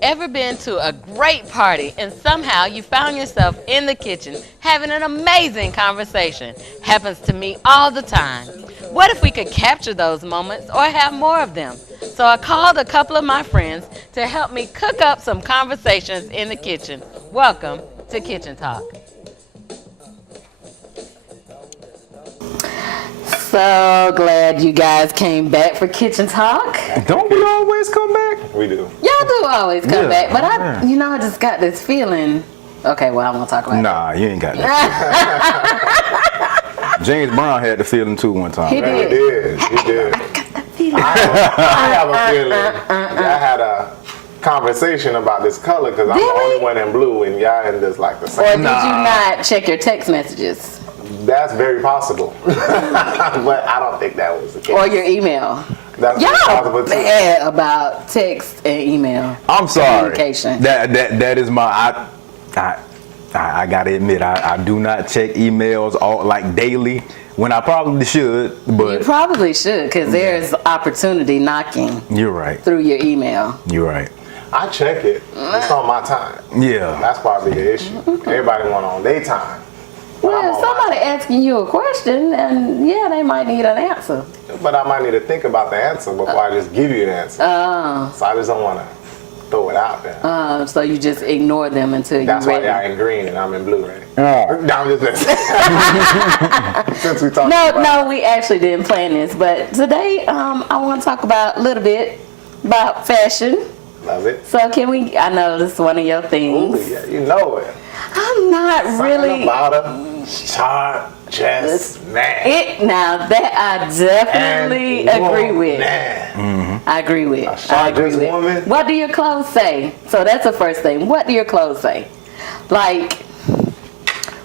Ever been to a great party and somehow you found yourself in the kitchen having an amazing conversation? Happens to me all the time. What if we could capture those moments or have more of them? So I called a couple of my friends to help me cook up some conversations in the kitchen. Welcome to Kitchen Talk. So glad you guys came back for Kitchen Talk. Don't we always come back? We do. Y'all do always come back, but I just got this feeling. Okay, well, I won't talk about it. Nah, you ain't got that. James Brown had the feeling too one time. He did. He did. I got that feeling. I have a feeling. I had a conversation about this color because I'm the only one in blue and y'all in this like the Or same. did you not check your text messages? That's very possible. But I don't think that was the case. Or your email? That's Y'all possible too. bad about text and email. I'm sorry. Communication. That is my. I gotta admit, I do not check emails all like daily when I probably should. But You probably should, because there's opportunity knocking you're right. through your email. You're right. I check it. It's on my time. Yeah. That's probably the issue. Everybody want on their time. But I'm Well, on somebody asking you a question, and they might need an answer. But I might need to think about the answer before I just give you the answer. So I just don't want to throw it out there. So you just ignore them until That's you're why ready. y'all in green and I'm in blue, right? Oh. No, I'm just messing. Since we talked No, we actually didn't plan this, but today I want to talk about a little bit about fashion. Love it. So can we? I know this is one of your Ooh, things. yeah, you know it. I'm not Something really. about a sharp chest man. Now that I definitely agree with. Man. I agree with. A I sharp agree dressed with. woman. What do your clothes say? So that's the first thing. What do your clothes say? Like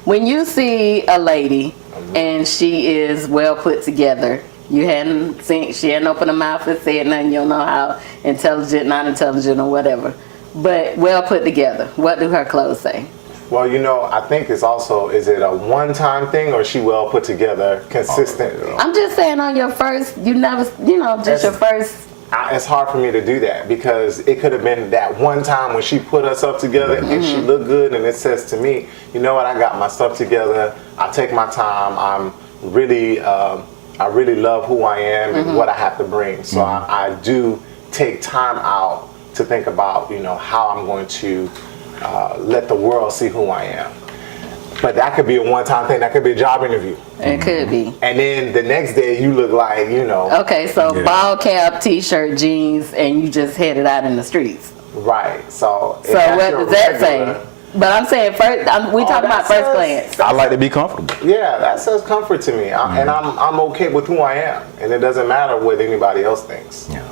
when you see a lady and she is well put together. You hadn't seen. She hadn't opened her mouth and said nothing. You don't know how intelligent, not intelligent, or whatever. But well put together. What do her clothes say? Well, I think it's also, is it a one-time thing or is she well put together consistently? I'm just saying on your first. You never. Just your first. It's hard for me to do that because it could have been that one time when she put her stuff together and she looked good and it says to me, you know what, I got my stuff together, I take my time, I really love who I am and what I have to bring. So I do take time out to think about, how I'm going to let the world see who I am. But that could be a one-time thing. That could be a job interview. It could be. And then the next day you look like, Okay, so ball cap, t-shirt, jeans, and you just headed out in the streets. Right. So So what does that say? But I'm saying first. We talking about first glance. I like to be comfortable. Yeah, that says comfort to me, and I'm okay with who I am, and it doesn't matter what anybody else thinks. Yeah.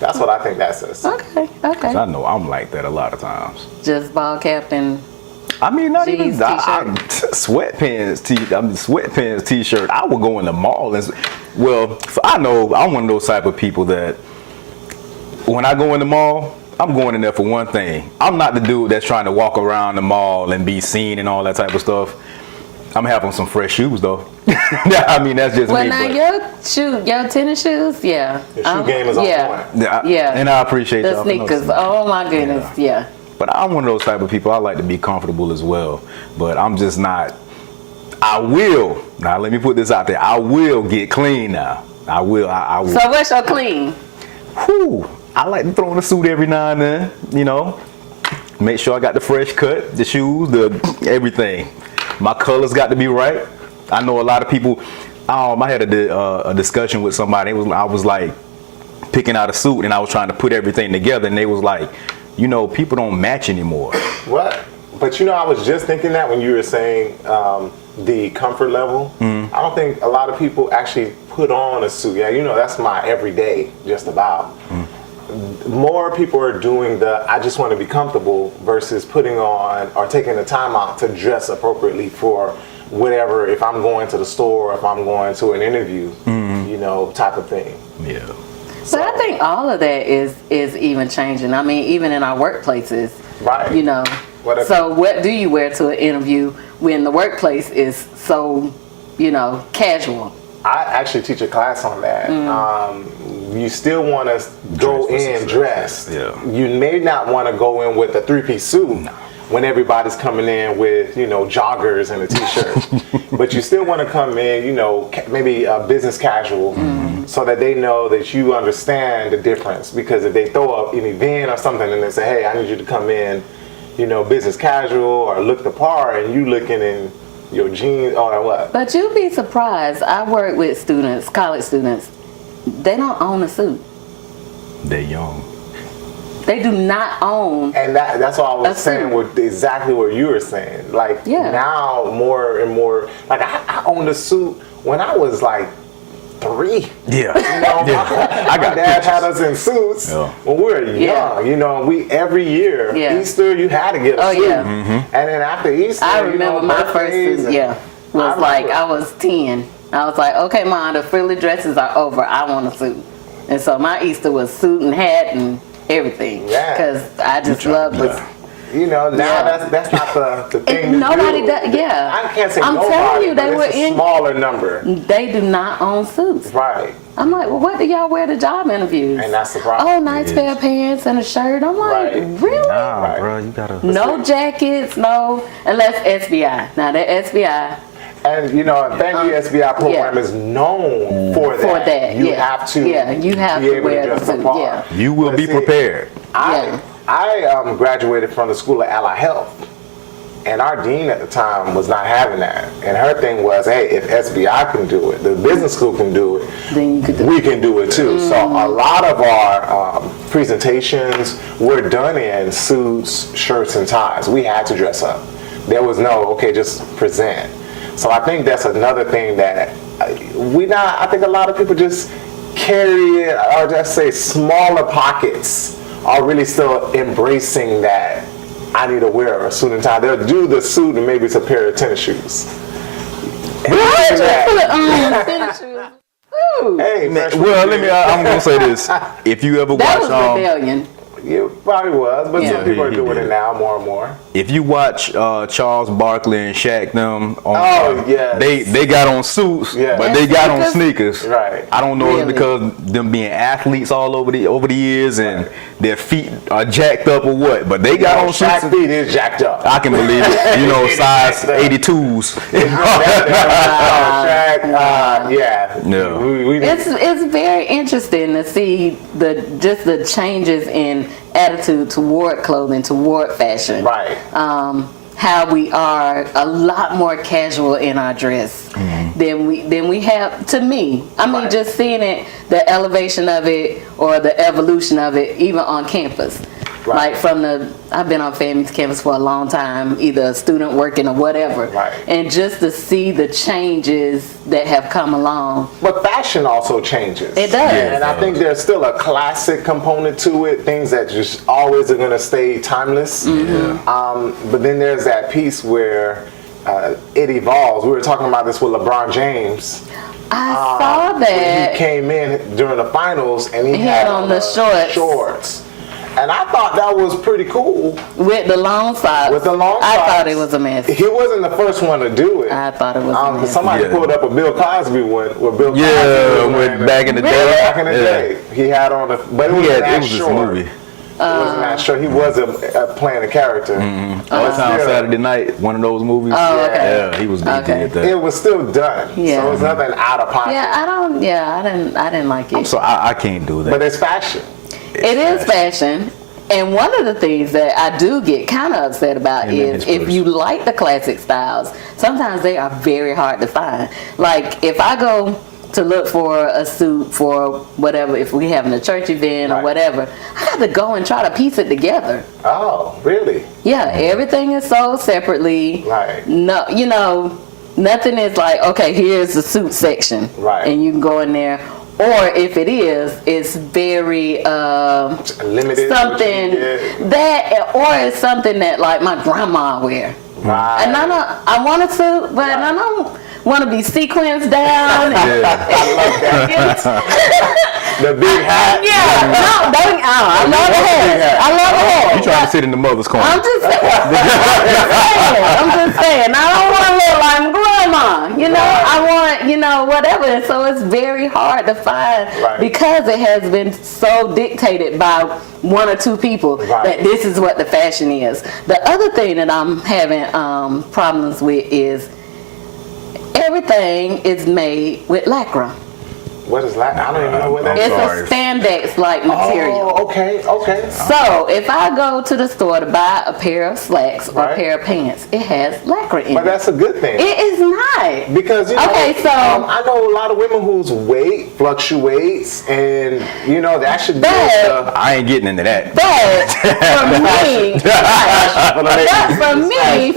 That's what I think that says. Okay. 'Cause I know I'm like that a lot of times. Just ball cap and. I mean, not Jeans, even sweatpants, t-shirt. I would go in the mall and, I know I'm one of those type of people that when I go in the mall, I'm going in there for one thing. I'm not the dude that's trying to walk around the mall and be seen and all that type of stuff. I'm having some fresh shoes though. I mean, that's just Well, me. now your tennis shoes, yeah. The shoe game is on point. Yeah. And I appreciate The y'all for sneakers. noticing. Oh my goodness, yeah. But I'm one of those type of people. I like to be comfortable as well. But I'm just not. I will. Now let me put this out there. I will get clean now. I will. I will. So what's your clean? Whew. I like to throw in a suit every now and then. Make sure I got the fresh cut, the shoes, the everything. My colors got to be right. I know a lot of people. I had a discussion with somebody. I was like picking out a suit and I was trying to put everything together, and they was like, people don't match anymore. What? But I was just thinking that when you were saying the comfort level. I don't think a lot of people actually put on a suit. Yeah, that's my everyday, just about. More people are doing I just want to be comfortable versus putting on or taking the time out to dress appropriately for whatever, if I'm going to the store, if I'm going to an interview, type of thing. Yeah. But I think all of that is even changing. I mean, even in our workplaces. Right. So what do you wear to an interview when the workplace is so, casual? I actually teach a class on that. you still want to go in dressed. Yeah. You may not want to go in with a 3-piece suit when everybody's coming in with, joggers and a t-shirt. But you still want to come in, maybe business casual, so that they know that you understand the difference. Because if they throw up an event or something and they say, hey, I need you to come in, business casual or look the part, and you looking in your jeans or what? But you'd be surprised. I work with students, college students. They don't own a suit. They're young. They do not own. And that's what I was a saying suit. with exactly what you were saying. Like Yeah. now more and more, like I owned a suit when I was like 3. Yeah. I got dad had us in suits when we were young. Yeah. We every year Yeah. Easter you had to get a suit. Yeah. And then after Easter, I remember my first birthdays suit. and- Yeah, was like I was 10. I was like, okay, Mom, the frilly dresses are over. I want a suit. And so my Easter was suit and hat and everything. Yeah. Because I just love it. Now Yeah. that's not the thing to Nobody do. does. Yeah. I can't say I'm nobody, telling you, but they it's were a in. smaller number. They do not own suits. Right. I'm like, well, what do y'all wear to job interviews? And that's the problem. Oh, nice pair of pants and a shirt. I'm like, Right. really? Nah, Right. bro, you gotta. No jackets, no, unless SBI. Now that SBI, And thank you SBI program yeah. is known for that. For that, you yeah. have to. Yeah, you have be to able wear to the dress the suit, part. yeah. You will But be see, prepared. I graduated from the School of Allied Health, and our dean at the time was not having that. And her thing was, hey, if SBI can do it, the business school can do it, then you could do we can do it too. So a lot of our presentations were done in suits, shirts, and ties. We had to dress up. There was no, okay, just present. So I think that's another thing that I think a lot of people just carry it, or just say smaller pockets are really still embracing that I need to wear a suit and tie. They'll do the suit and maybe it's a pair of tennis shoes. tennis shoes. Woo. Hey, Well, I'm gonna say this. If you ever That watch, was rebellion. it probably was, but Yeah. some people are He doing did. it now more and more. if you watch Charles Barkley and Shaq them, on, yes. they got on suits, Yeah. but And they got on sneakers? sneakers. Right. I don't know if Really? it's because them being athletes all over the years and their feet are jacked up or what, but they got on suits. Shaq feet is jacked up. I can believe it. Size 82s. Shaq, yeah. No. We It's very interesting to see the changes in attitude toward clothing, toward fashion. right. How we are a lot more casual in our dress than we have. To me, I mean, Right. just seeing it, the elevation of it or the evolution of it, even on campus. Right. Like I've been on FAMU's campus for a long time, either a student working or whatever, Right. and just to see the changes that have come along. But fashion also changes. It does. Yeah, And I think there's still a classic component to it, things that just always are going to stay timeless. But then there's that piece where it evolves. We were talking about this with LeBron James. I saw When that. he came in during the finals and he had on the shorts. And I thought that was pretty cool. With the long socks. With the long I socks. thought it was a mess. He wasn't the first one to do it. I thought it was a mess. Somebody Yeah. pulled up a Bill Cosby one where Bill Cosby Yeah, was wearing back in the Really? day. back in the day. He had on a, but it wasn't that It was this short. movie. It wasn't that short. He wasn't playing a character. All the time still- Saturday night, one of those movies. Oh, okay. Yeah, he was Okay. did that. It was still done. Yeah. So it was nothing out of pocket. I didn't like it. So I can't do that. But it's fashion. It is fashion. And one of the things that I do get kind of upset about And then is his if purse. you like the classic styles, sometimes they are very hard to find. Like if I go to look for a suit for whatever, if we having a church event or Right. whatever, I have to go and try to piece it together. Oh, really? Yeah, everything is sold separately. Right. No, nothing is like, okay, here's the suit section. Right. And you can go in there. Or if it is, it's very Limited. something that, or it's something that like my grandma wear. Right. And I want a suit, but I don't want to be sequenced down. The big hat. I love the hat. I love the hat. You trying to sit in the mother's corner? I'm just saying. I'm just saying. I don't want to look like grandma. I want, or whatever. And so it's very hard to find because it has been so dictated by one or two people that this is what the fashion is. The other thing that I'm having problems with is everything is made with lycra. What is lycra? I don't even know what that is. It's a spandex-like material. Oh, okay. So if I go to the store to buy a pair of slacks or a pair of pants, it has lycra in it. But that's a good thing. It is not. Because, you know, so I know a lot of women whose weight fluctuates, and, you know, that should be... I ain't getting into that. But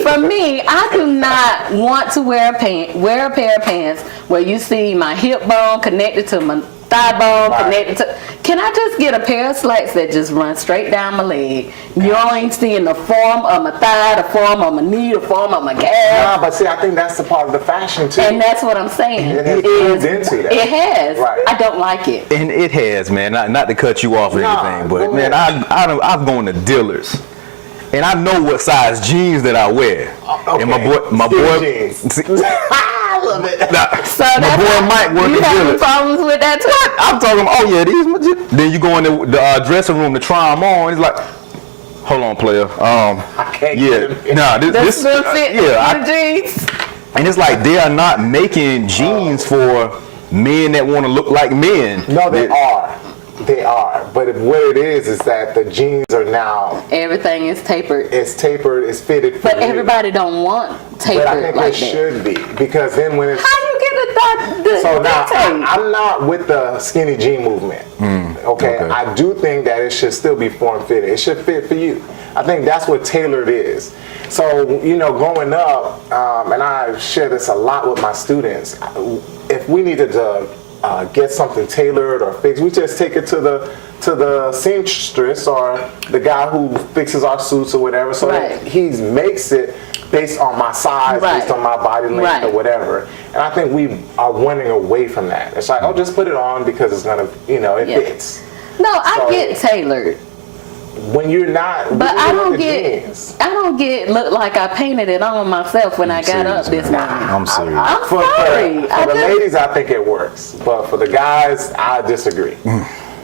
for me, I do not want to wear a pair of pants where you see my hip bone connected to my thigh bone, connected to... Can I just get a pair of slacks that just run straight down my leg? You ain't seeing the form of my thigh, the form of my knee, the form of my calf. Nah, but see, I think that's the part of the fashion too. And that's what I'm saying. It has moved into that. It has. I don't like it. And it has, man. Not to cut you off or anything, but man, I've gone to dealers. And I know what size jeans that I wear. Okay. And my boy jeans. I love it. So my boy Mike working you having dealers. problems with that too? I'm talking. Oh yeah, these. Then you go in the dressing room to try them on. It's like, hold on, player. I can't get them. Nah, this will fit the jeans. And it's like they are not making jeans for men that want to look like men. No, they are. They are, but what it is that the jeans are now... Everything is tapered. It's tapered, it's fitted for But everybody don't want tapered But I think like it should be, because then when it's... How you get the So now, tape? I'm not with the skinny jean movement, okay? I do think that it should still be form-fitted. It should fit for you. I think that's what tailored is. So, you know, growing up, and I share this a lot with my students, if we needed to... get something tailored or fixed, we just take it to the seamstress or the guy who fixes our suits or whatever, so that he makes it based on my size, based on my body length or whatever. And I think we are running away from that. It's like, oh, just put it on because it's gonna, you know, it fits. No, I get tailored. When you're not, but I don't get look like I painted it on myself when I got up this morning. I'm serious. I'm sorry. For the ladies, I think it works, but for the guys, I disagree.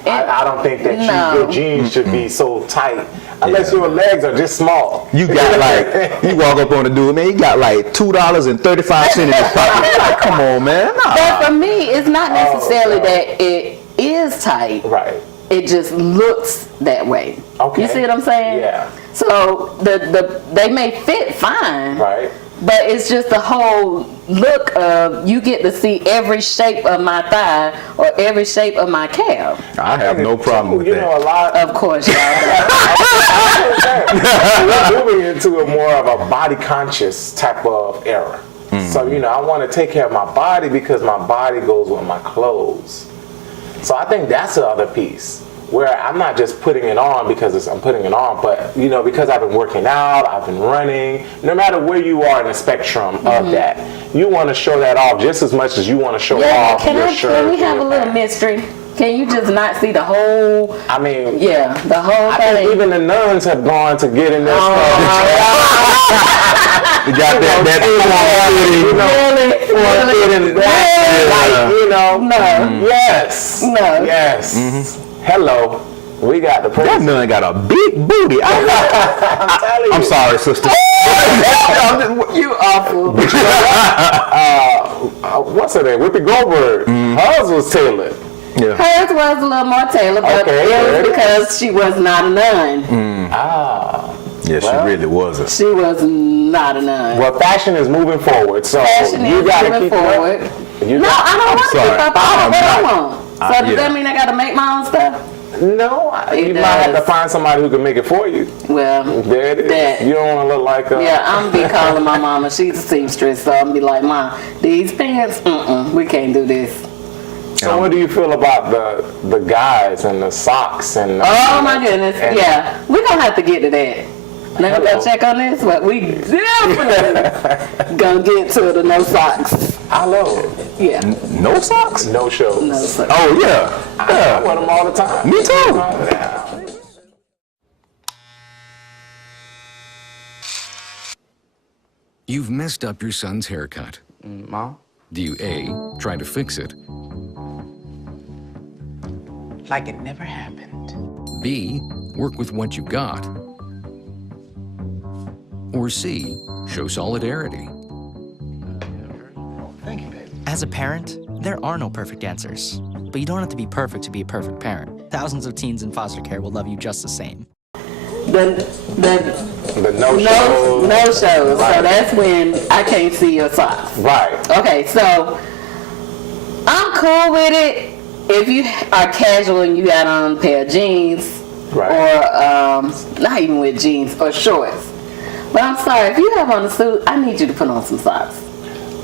I don't think that your jeans should be so tight unless your legs are just small. You got like, you walk up on the dude, man, you got like $2.35 in his pocket. Like, come on, man. Nah. But for me, it's not necessarily that it is tight. Right. It just looks that way. Okay. You see what I'm saying? Yeah. So they may fit fine. Right. But it's just the whole look of you get to see every shape of my thigh or every shape of my calf. I have no problem with that. You know, a lot. Of course, y'all. We're moving into a more of a body conscious type of era. So, you know, I want to take care of my body because my body goes with my clothes. So I think that's the other piece where I'm not just putting it on because I'm putting it on, but, you know, because I've been working out, I've been running, no matter where you are in the spectrum of that, you want to show that off just as much as you want to show off your shirt. Can we have a little mystery? Can you just not see the whole? I mean, the whole thing. I think even the nuns have gone to get in this. You got that Yes. Hello. We got the That nun got a big booty. I'm sorry, sister. You awful. What's her name? Whoopi Goldberg. Hers was tailored. Yeah. Hers was a little more tailored, but it was because she was not a nun. Yeah, she really wasn't. She was not a nun. Well, fashion is moving forward, so you got to keep forward. No, I don't want to keep up. I don't what I want. So does that mean I got to make my own stuff? No, you might have to find somebody who can make it for you. Well, there it is. You don't want to look like I'm be calling my mama. She's a seamstress, so I'm be like, Mom, these pants, we can't do this. So what do you feel about the guys and the socks and? Oh my goodness, we're gonna have to get to that. Let me go check on this, but we definitely gonna get to the no socks. I love it. Yeah. No socks? No shows. No socks. Oh yeah. I wear them all the time. Me too. You've messed up your son's haircut. Mom? Do you A, try to fix it, Like it never happened. B, work with what you got, or C, show solidarity? Thank you, baby. As a parent, there are no perfect answers. But you don't have to be perfect to be a perfect parent. Thousands of teens in foster care will love you just the same. The no-shows. no shows. So Right. that's when I can't see your socks. Right. Okay, so I'm cool with it if you are casual and you got on a pair of jeans, Right. or not even with jeans or shorts. But I'm sorry, if you have on a suit, I need you to put on some socks.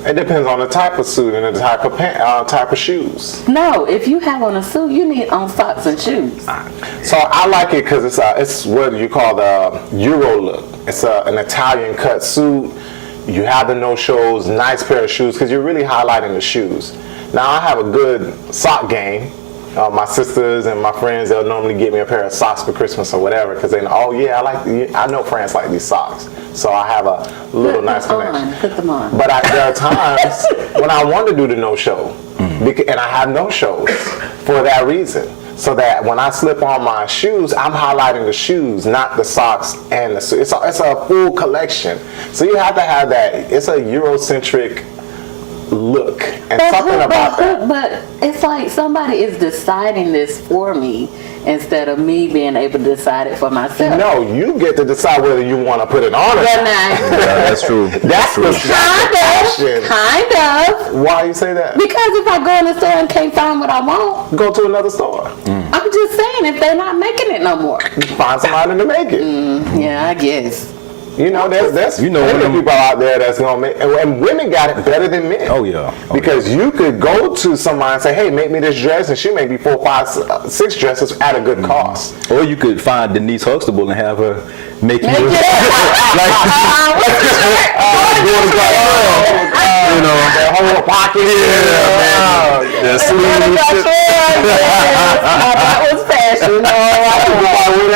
It depends on the type of suit and the type of shoes. No, if you have on a suit, you need on socks and shoes. So I like it because it's what you call the Euro look. It's an Italian cut suit. You have the no-shows, nice pair of shoes because you're really highlighting the shoes. Now I have a good sock game. My sisters and my friends, they'll normally get me a pair of socks for Christmas or whatever because they know, oh yeah, I know friends like these socks. So I have a little nice connection. Put them on. But there are times when I want to do the no-show, and I have no-shows for that reason. So that when I slip on my shoes, I'm highlighting the shoes, not the socks and the suit. It's a full collection. So you have to have that. It's a Eurocentric look and something about that. But it's like somebody is deciding this for me instead of me being able to decide it for myself. No, you get to decide whether you want to put it on or But not. now, That's true. That's the fashion. kind of. Why you say that? Because if I go in the store and can't find what I want, Go to another store. I'm just saying if they're not making it no more. Find somebody to make it. Yeah, I guess. You know, there's You know, plenty of when people out there that's gonna make, and women got it better than men. Oh, yeah. Oh, Because you could go to somebody and say, hey, make me this dress, and she may be 4, 5, 6 dresses at a good cost. Or you could find Denise Huxtable and have her make you. You know, that whole pocket.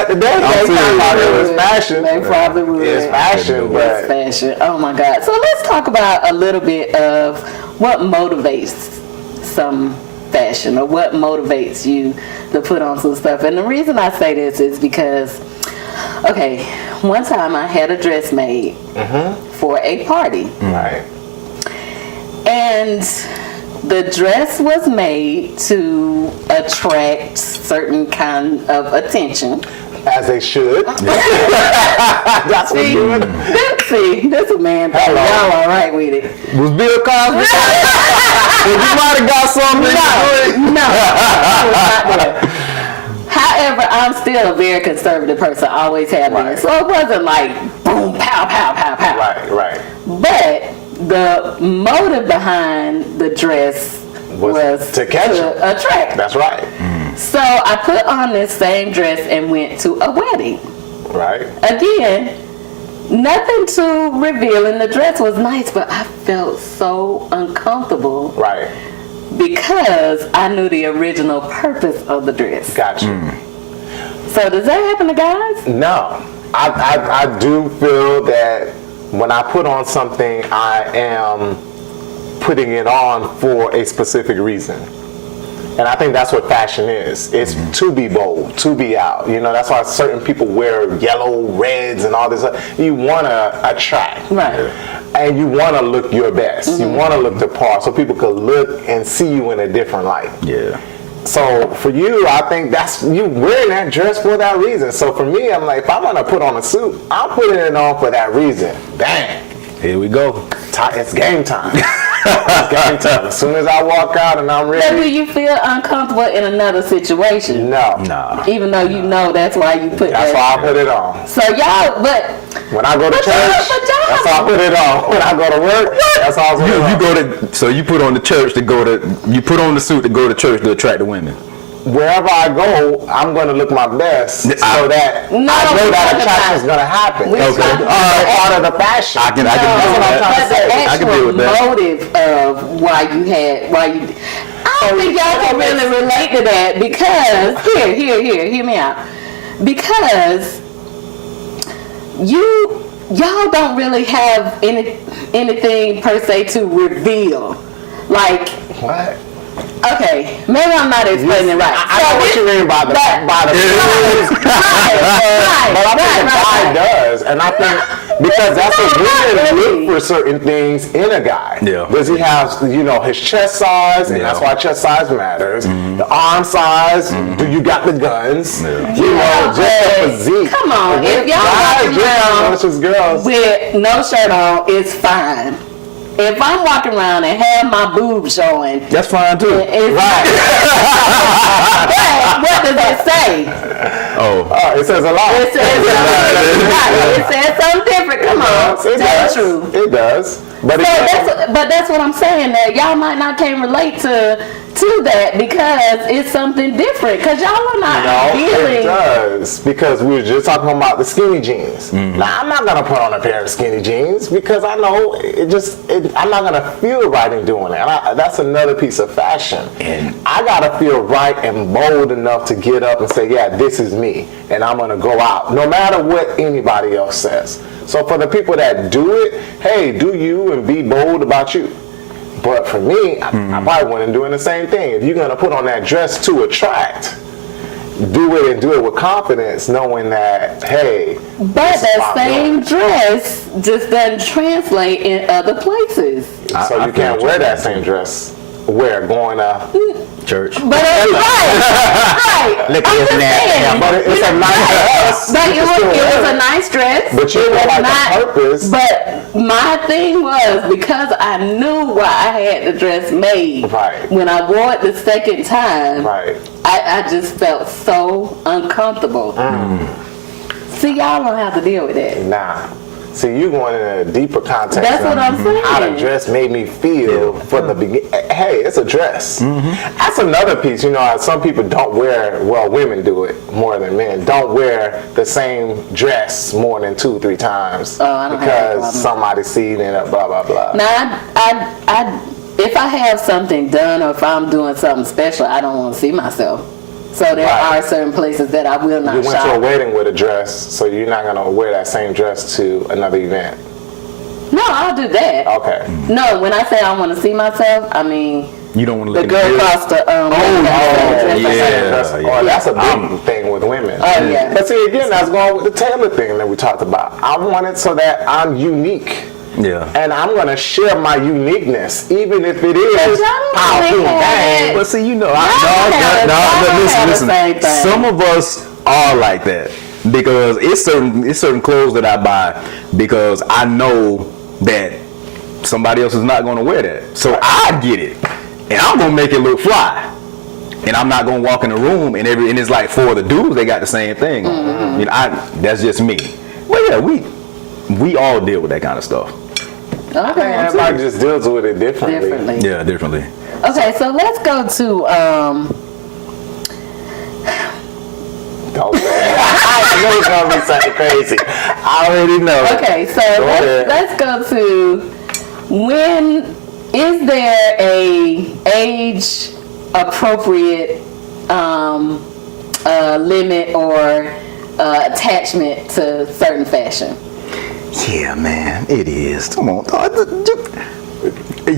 That was fashion. It was fashion. They probably would. It's fashion, It's but fashion. Oh my God. So let's talk about a little bit of what motivates some fashion or what motivates you to put on some stuff. And the reason I say this is because, okay, one time I had a dress made for a party. right. And the dress was made to attract certain kind of attention. As they should. That's what See, you do. see, this a man thing. Hello. Y'all all right with it. Was Bill Cosby? You might have got something. No, I was not there. However, I'm still a very conservative person. I always have been. Right. So it wasn't like boom, pow, pow, pow, pow. Right. But the motive behind the dress was to catch to them. attract. That's right. So I put on this same dress and went to a wedding. Right. Again, nothing too revealing. The dress was nice, but I felt so uncomfortable Right. because I knew the original purpose of the dress. Got you. So does that happen to guys? No. I do feel that when I put on something, I am putting it on for a specific reason. And I think that's what fashion is. It's to be bold, to be out. You know, that's why certain people wear yellow, reds, and all this. You want to attract. Right. And you want to look your best. You want to look the part so people could look and see you in a different light. Yeah. So for you, I think that's you wearing that dress for that reason. So for me, I'm like, if I'm gonna put on a suit, I'm putting it on for that reason. Bang. Here we go. It's game time. It's game time. As soon as I walk out and I'm So do ready, you feel uncomfortable in another situation? no. Nah. Even though you know that's why you put That's that. why I put it on. So y'all, but When I go to But church, y'all- that's why I put it on. When I go to work, that's how I put it on. You go to, so you put on the church to go to, you put on the suit to go to church to attract the women. Wherever I go, I'm going to look my best so that I know that attraction is going to happen. We Okay. talking Part of the fashion. I can That's what I'm deal trying to with say. the I can deal actual with that. motive of why you I don't think y'all can really relate to that because hear me out. Because y'all don't really have anything per se to reveal. Like, What? okay, maybe I'm not explaining it right. I know what you mean by the Right, but I think a guy right. does, and I think because that's what women look for certain things in a guy. Yeah. Does he have, his chest size, and that's why chest size matters. The arm size. Do you got the guns? Just the physique. Come on, And if y'all guys walking just as around much as girls. with no shirt on, it's fine. If I'm walking around and have my boobs showing, That's fine too. it's right. But what does it say? Oh. It says a lot. It says something, right. It says something different. Come on, It tell does. the truth. It does. But But that's what I'm saying. That y'all might not can relate to that because it's something different. Because y'all are not it dealing. does, because we were just talking about the skinny jeans. Now, I'm not gonna put on a pair of skinny jeans because I know I'm not gonna feel right in doing it. And that's another piece of fashion. And I gotta feel right and bold enough to get up and say, yeah, this is me, and I'm gonna go out, no matter what anybody else says. So for the people that do it, hey, do you and be bold about you. But for me, I probably wouldn't doing the same thing. If you're gonna put on that dress to attract, do it and do it with confidence, knowing that, hey. But this is that my same doing. dress just doesn't translate in other places. So I you can't feel wear you. that same dress. Going Church. But right. Look I'm at just his neck. saying. but it's a nice dress. But You it can still was wear a nice dress. But you It feel was like not- a purpose. But my thing was because I knew why I had the dress made. Right. When I wore it the second time, Right. I just felt so uncomfortable. See, y'all don't have to deal with that. Nah. See, you going in a deeper context. That's what I'm saying. How the dress made me feel from the beginning. Hey, it's a dress. That's another piece. Some people don't wear, well, women do it more than men, don't wear the same dress more than 2-3 times Oh, I don't have that because problem. somebody seen it or blah, blah, blah. Now, I if I have something done or if I'm doing something special, I don't want to see myself. So there Right. are certain places that I will not You went shop. to a wedding with a dress, so you're not going to wear that same dress to another event. No, I'll do that. Okay. No, when I say I want to see myself, I mean You don't want to the look girl in the mirror? across the yeah. Oh, that's a big thing with women. Oh, yeah. But see, again, that's going with the Taylor thing that we talked about. I want it so that I'm unique. Yeah. And I'm going to share my uniqueness, even if it But is y'all don't pow, really boom, have bang. it. But see, Y'all have listen. the same thing. Some of us are like that because it's certain clothes that I buy because I know that somebody else is not going to wear that. So I get it, and I'm going to make it look fly. And I'm not going to walk in the room and it's like for the dudes they got the same thing. That's just me. But yeah, we all deal with that kind of stuff. Okay. Everybody just deals with it differently. Yeah, differently. Okay, so let's go to Don't say it. I know it's going to be something crazy. I already know. okay, so ahead. let's go to when is there a age appropriate limit or attachment to certain fashion? Yeah, man, it is. Come on,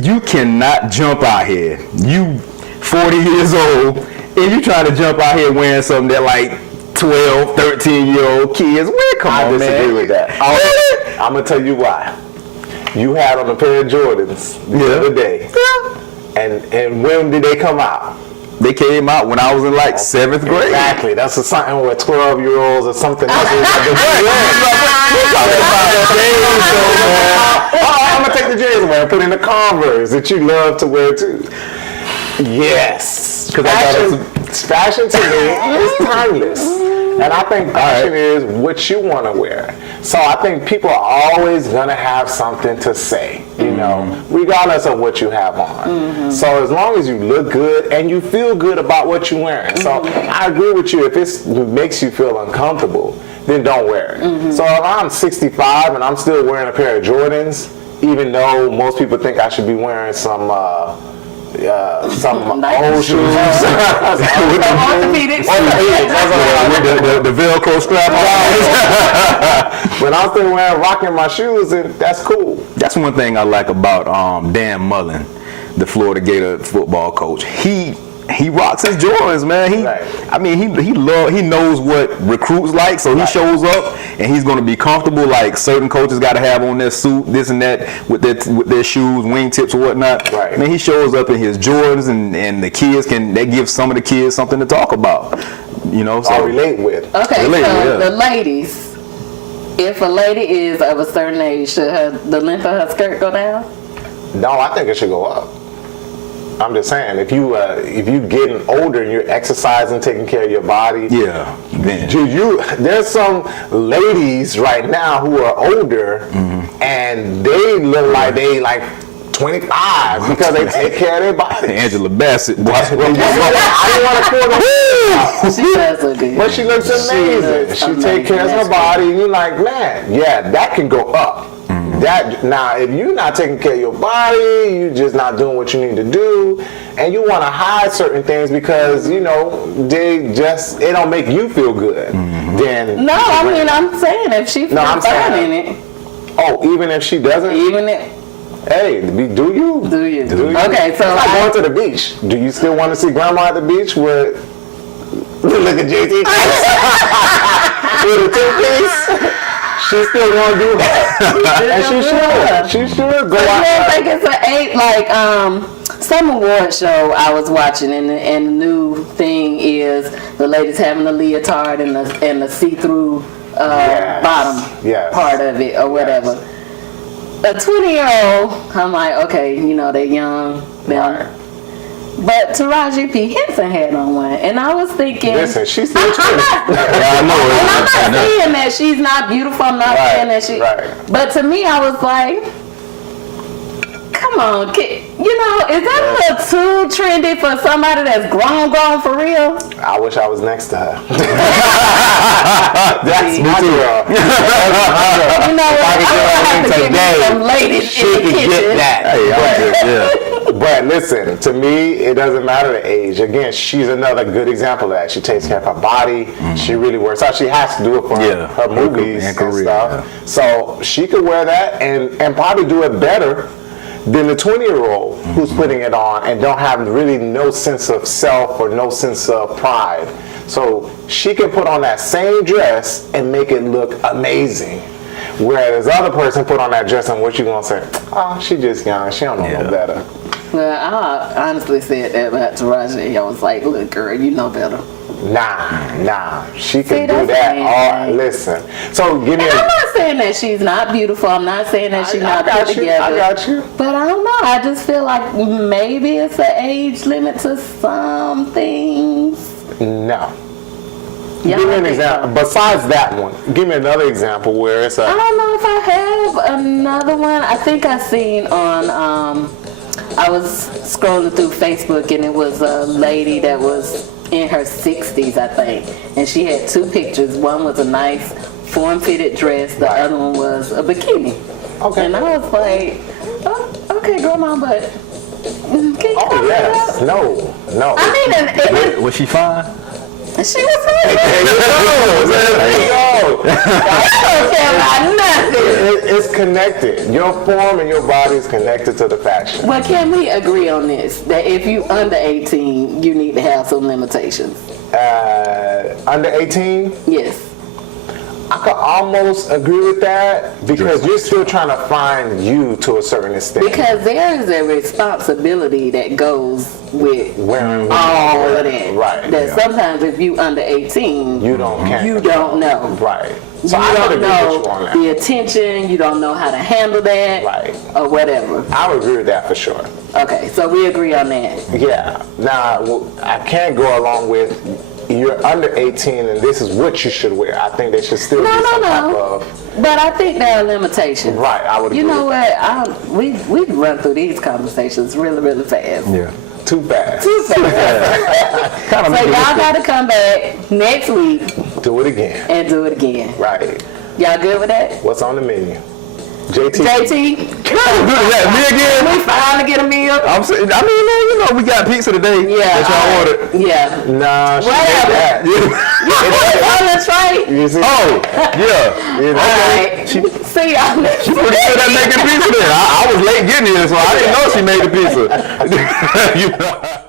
you cannot jump out here. You 40 years old, and you trying to jump out here wearing something that like 12, 13-year-old kids wear. Come I on, disagree man. with that. I'm going to tell you why. You had on a pair of Jordans the other day. And when did they come out? They came out when I was in like 7th grade. Exactly. That's something with 12-year-olds or something else. I'm going to take the J's away and put in the Converse that you love to wear too. Yes. Because fashion to me is timeless. And I think fashion is what you want to wear. So I think people are always going to have something to say, regardless of what you have on. So as long as you look good and you feel good about what you're wearing. So I agree with you. If it makes you feel uncomfortable, then don't wear it. So if I'm 65 and I'm still wearing a pair of Jordans, even though most people think I should be wearing some old shoes. Orthopedics. With the Velcro strap on. But I'm still rocking my shoes, and that's cool. That's one thing I like about Dan Mullen. the Florida Gator football coach. He rocks his Jordans, man. I mean, he knows what recruits like, so he shows up and he's going to be comfortable. Like certain coaches got to have on their suit, this and that, with their shoes, wingtips or whatnot. Right. And then he shows up in his Jordans, and the kids they give some of the kids something to talk about. You know, so I'll relate with. Okay, so the ladies, if a lady is of a certain age, should the length of her skirt go down? No, I think it should go up. I'm just saying, if you getting older and you're exercising, taking care of your body, then there's some ladies right now who are older, and they look like they like 25 because they take care of their body. Angela Bassett, boy. I didn't want to call her. She does look good. But she looks amazing. She takes care of her body, and you're like, man, yeah, that can go up. That now, if you're not taking care of your body, you're just not doing what you need to do, and you want to hide certain things because you know it don't make you feel good. Then no, I mean I'm saying if she feels fine in it. Oh, even if she doesn't. Hey, do you? Do you? Okay, so like going to the beach. Do you still want to see grandma at the beach with? Look at JT with a two-piece. She still gonna do that. She should go out. I think it's some award show I was watching, and the new thing is the ladies having a leotard and the see-through bottom part of it or whatever. A 20-year-old, I'm like, okay, you know, they're young. Right. But Taraji P. Henson had on one, and I was thinking, listen, she's still I'm not saying that she's not beautiful. I'm not saying that she. But to me, I was like, come on, you know, is that a little too trendy for somebody that's grown for real? I wish I was next to her. That's my girl. You know what? I'm gonna have to give you some ladies in the kitchen. Get that. But listen, to me, it doesn't matter the age. Again, she's another good example of that. She takes care of her body. She really works out. She has to do it for her movies and stuff. Yeah. So she could wear that and probably do it better than the 20-year-old who's putting it on and don't have really no sense of self or no sense of pride. So she can put on that same dress and make it look amazing. Whereas this other person put on that dress and what you gonna say? Oh, she just young. She don't know no better. Well, I honestly said that about Taraji. I was like, look, girl, you know better. Nah. She can do that. Listen. So give me. I'm not saying that she's not beautiful. I'm not saying that she's not put together. I got you. But I don't know. I just feel like maybe it's an age limit to some things. No. Give me an example. Besides that one, give me another example where it's a. I don't know if I have another one. I think I seen on. I was scrolling through Facebook and it was a lady that was in her 60s, I think, and she had two pictures. One was a nice form-fitted dress. The other one was a bikini. Okay. And I was like, oh, okay, grandma, but can you yes. No. I mean, was she fine? She was fine. There you go. I don't care about nothing. It's connected. Your form and your body is connected to the fashion. Well, can we agree on this? That if you under 18, you need to have some limitations. Under 18? Yes. I could almost agree with that because you're still trying to find you to a certain extent. Because there is a responsibility that goes with wearing all of that. Right. That sometimes if you under 18, you don't know. Right. So you don't know the attention, you don't know how to handle that. Right. Or whatever. I would agree with that for sure. Okay, so we agree on that. Yeah. Now, I can't go along with you're under 18 and this is what you should wear. I think there should still be some type of. But I think there are limitations. Right, I would agree. You know what? We run through these conversations really, really fast. Yeah. Too fast. So y'all got to come back next week. Do it again. And do it again. Right. Y'all good with that? What's on the menu? JT, Yeah, me again. we finally get a meal. I'm saying, I mean, man, you know, we got pizza today. Yeah, That y'all ordered. Yeah. Nah, she Whatever. did that. On the tray. You see? Oh, yeah. You know? All right. See y'all next She pretty good at making pizza then. I was late getting here, so I didn't know she made the pizza. You know?